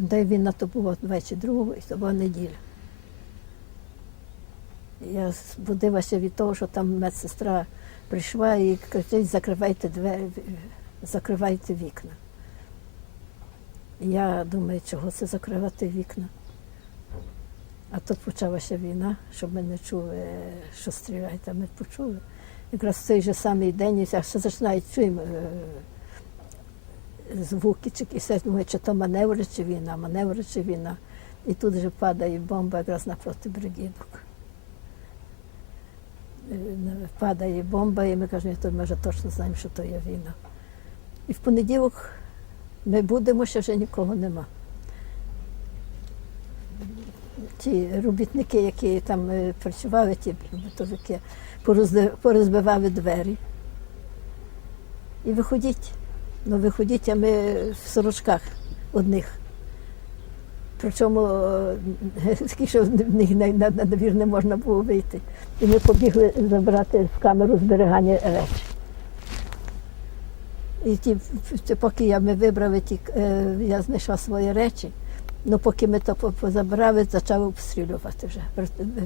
Де він на то було 22 і то була неділя. Я збудилася від того, що там медсестра прийшла і кричить, закривайте двері, закривайте вікна. Я думаю, чого це закривати вікна. А тут почалася війна, щоб ми не чули, що стріляють, а ми почули. Якраз в цей же самий день, я ще починають чуємо звуки, чи і все думаю, чи то маневри, чи війна, маневри, чи війна. І тут же падає бомба якраз напроти бригідок. Е, Падає бомба, і ми кажемо, то ми вже точно знаємо, що то є війна. І в понеділок ми будемо, ще вже нікого нема. Ті робітники, які там е, працювали, ті бутовики, порозбивали двері. І виходіть. Ну, виходіть, а ми в сорочках одних. Причому е, що в них на, двір не можна було вийти. І ми побігли забрати в камеру зберігання речі. І ті, поки я ми вибрали, ті, е, я знайшла свої речі. Ну, поки ми то по- позабрали, почали обстрілювати вже.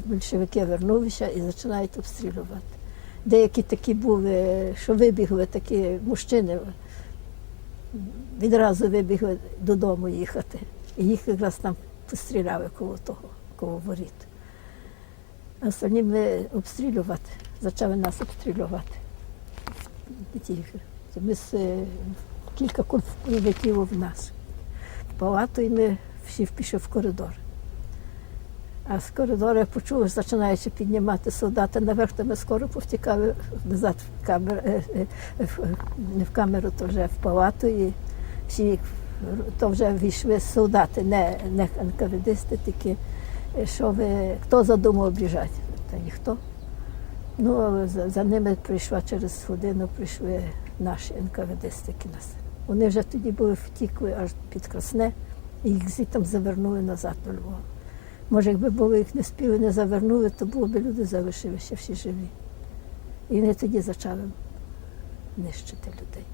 Більшовики вернулися і починають обстрілювати. Деякі такі були, що вибігли, такі мужчини, відразу вибігли додому їхати. І їх якраз там постріляли коло того, коло воріт. А Остальні ми обстрілювати, почали нас обстрілювати. Ми з, е, кілька куль влетіло в нас палату, і ми всі пішли в коридор. А з коридору я почула, що починаючи піднімати солдати наверх, то ми скоро повтікали назад в камеру, е, е, в- не в камеру, то вже в палату. І всі то вже війшли солдати, не, не тільки е, що ви, хто задумав біжати? Та ніхто. Ну, але за, за ними прийшла через годину, прийшли наші НКВДстики нас. Вони вже тоді були втікли аж під Красне, і їх звідти завернули назад до Львова. Може, якби було їх не спіли, не завернули, то було б люди залишилися всі живі. І вони тоді почали нищити людей.